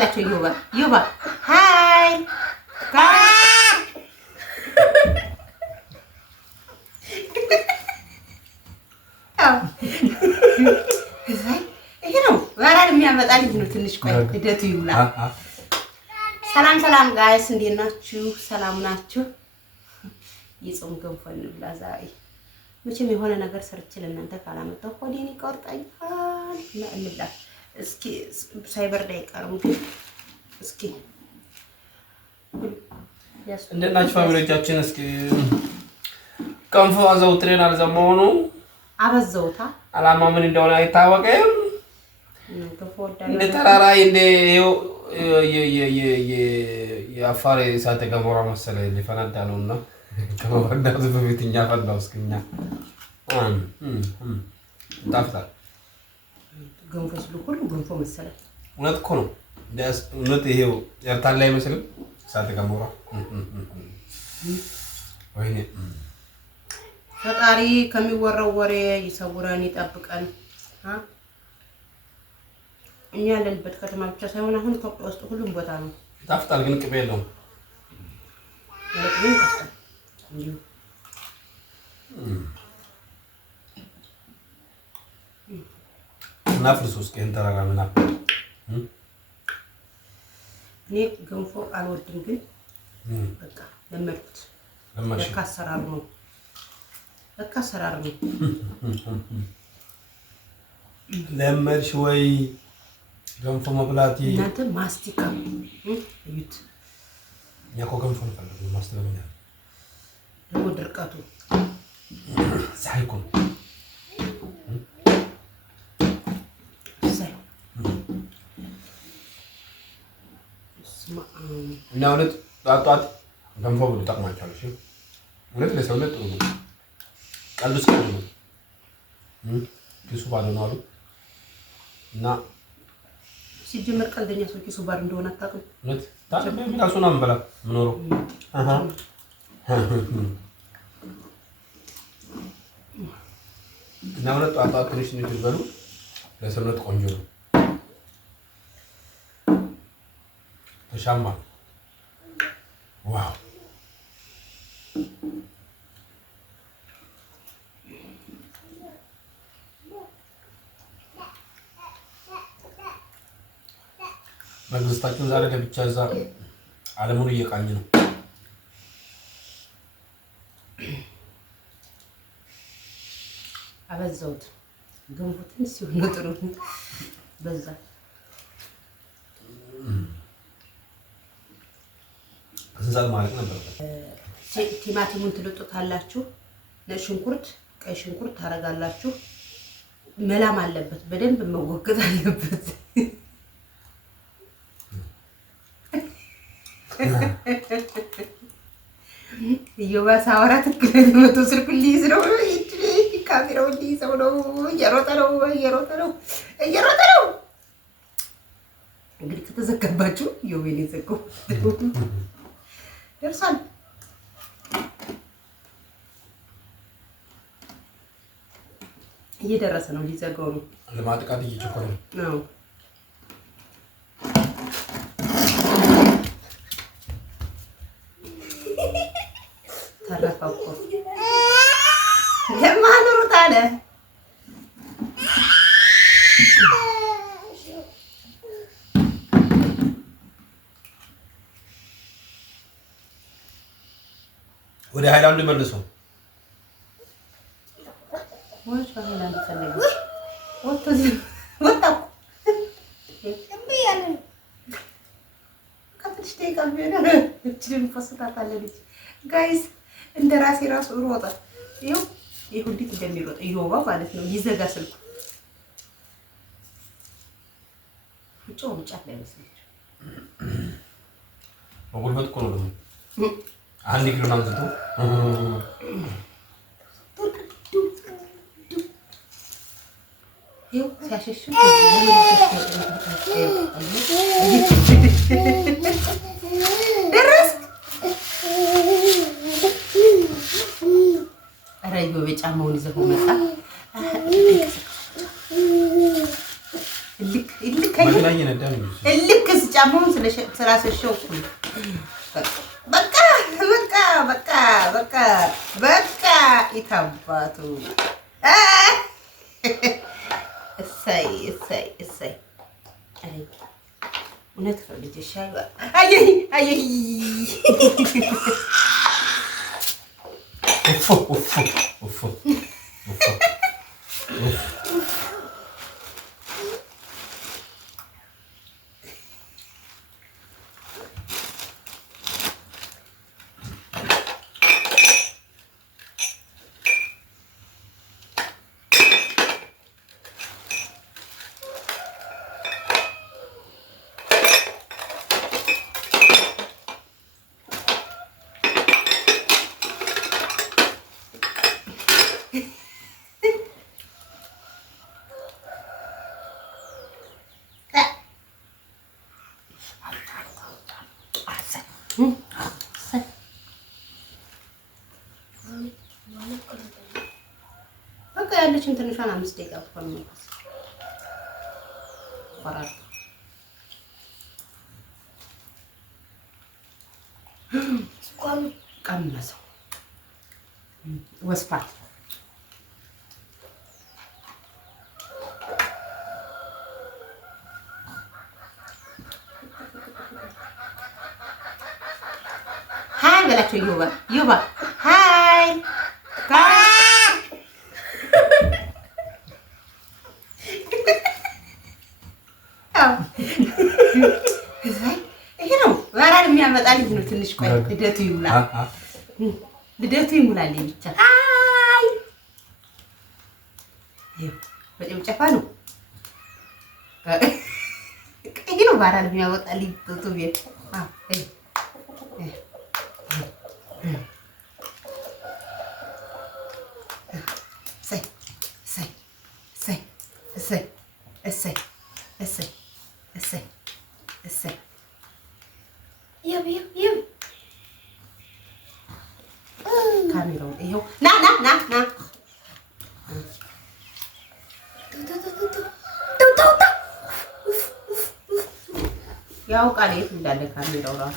በላቸው ዮባ ሃይ ይሄ ነው ወራል የሚያመጣ ልጅ ነው። ትንሽ ቆይ ሂደቱ ይውላ። ሰላም ጋይስ እንዴት ናችሁ? ሰላም ናችሁ? የጾም ገንፎ እንብላ ዛሬ። መቼም የሆነ ነገር ሰርቼ ለእናንተ ካላመጣሁ ሆዴን ይቆርጠኛል። እንብላ እስኪ ሳይበርድ አይቀርም ግን እስኪ እንዴት ናችሁ ፋሚሊዎቻችን? እስኪ ገንፎ አዘውትረናል። ዘመኑ አበዛውታ አላማ ምን እንደሆነ አይታወቅም። እንደ ተራራ እንደ የአፋር እሳተ ገሞራ መሰለኝ ሊፈነዳ ነውና ከመፈንዳቱ በፊት እኛ ፈንዳው እስኪኛ ጣፍጣል ገንፎ ስሉ ሁሉ ገንፎ መሰለኝ። እውነት እኮ ነው። እውነት ይሄው ኤርታሌ ላይ አይመስልም እሳተ ገሞራ። ወይኔ ፈጣሪ ከሚወራው ወሬ ይሰውረን ይጠብቀን። እኛ ያለንበት ከተማ ብቻ ሳይሆን አሁን ኢትዮጵያ ውስጥ ሁሉም ቦታ ነው። ይጣፍጣል ግን ቅቤ የለውም። እና ፍርሶስ ከእንተ ተራራ ምና እኔ ገንፎ አልወድም ግን በቃ ለመድኩት። ለካ አሰራሩ ነው። ለመድሽ ወይ ገንፎ መብላት? እናንተ ማስቲካ እዩት። ያኮ ገንፎ ነው ማስቲካ ነው ደግሞ ድርቀቱ ሳይኮ እና እውነት ጧት ገንፎ ብሉ ጠቅማችኋል። እሺ እውነት ለሰውነት ጥሩ ነው። ቀልዱስ ቀልዱ ነው። ኪሱ ባዶ ነው አሉ እና ሲጀመር ቀልደኛ ሰው ኪሱ ባዶ እንደሆነ አታውቅም። እውነት ታዲያ ቢላሱና እንበላ ምኖረው እና እውነት ጧት ትንሽ በሉ ለሰውነት ቆንጆ ነው። ተሻማ ዋው መንግስታችን ዛሬ ለብቻ እዛ ዓለሙን እየቃኝ ነው። አበዛውት ገንፎ ትንሽ ሲሆን ጥሩ በዛ። እንዛል ማለት ነበር። ቲማቲሙን ትልጡታላችሁ። ነጭ ሽንኩርት፣ ቀይ ሽንኩርት ታረጋላችሁ። መላም አለበት፣ በደንብ መወገድ አለበት። እየባሰ አወራ ትክክለኛ መቶ ስልኩ ሊይዝ ነው። ካሜራው ሊይዘው ነው። እየሮጠ ነው። እንግዲህ ከተዘጋባችሁ ዮቤል ይዘጋው ደርሷል። እየደረሰ ነው። ሊዘጋው ነው። ለማጥቃት እየቸኮለ ነው። ተረፋቆ ለማኑሩት አለ። ወደ ሃይላንድ መልሶ ወጣ ሃይላንድ ፈለገች። ወጣ ከትንሽ ደቂቃ ቢሆን እችልን ፈስታታለች። ጋይስ እንደ ራሴ ራሱ ሮጠ። ይኸው እንዴት እንደሚሮጥ እዮባ ማለት ነው። ይዘጋ ስልኩ ጮም ጫፍ ላይ መስለች በጉልበት እኮ ነው ደግሞ አንድ ኪሎ ነው አንስቶ ይኸው ሲያሸሽ ደረስ ረዮ በጫማውን ይዘው መጣ። እልክ ጅንስ ጫማውን ስላሸሸው በቃ በቃ በቃ በቃ በቃ ይታባቱ እሰይ እሰይ እሰይ። አይ እውነት ነው ልጅ ሻይ አየይ አየይ ኡፍ ኡፍ ኡፍ ኡፍ በቃ ያለችን ትንሿን 5 ደቂቃ ትቆልመስ ወራል ቀመሰው ወስፋት ሃይ በላቸው ዩባ ዩባ ሃይ ይሄ ነው ወራል የሚያመጣልኝ ነው። ትንሽ ቆይ ልደቱ ይሙላ ልደቱ ይሙላልኝ ብቻ። ሃይ በጭብጨባ ነው ይሄ ነው ወራል የሚያመጣልኝ ቶቶ ቤት say say say say say say say say yum ካሜራውን ይኸው ና ና ና ና ያው ቃል የት እንዳለ ካሜራው ራሱ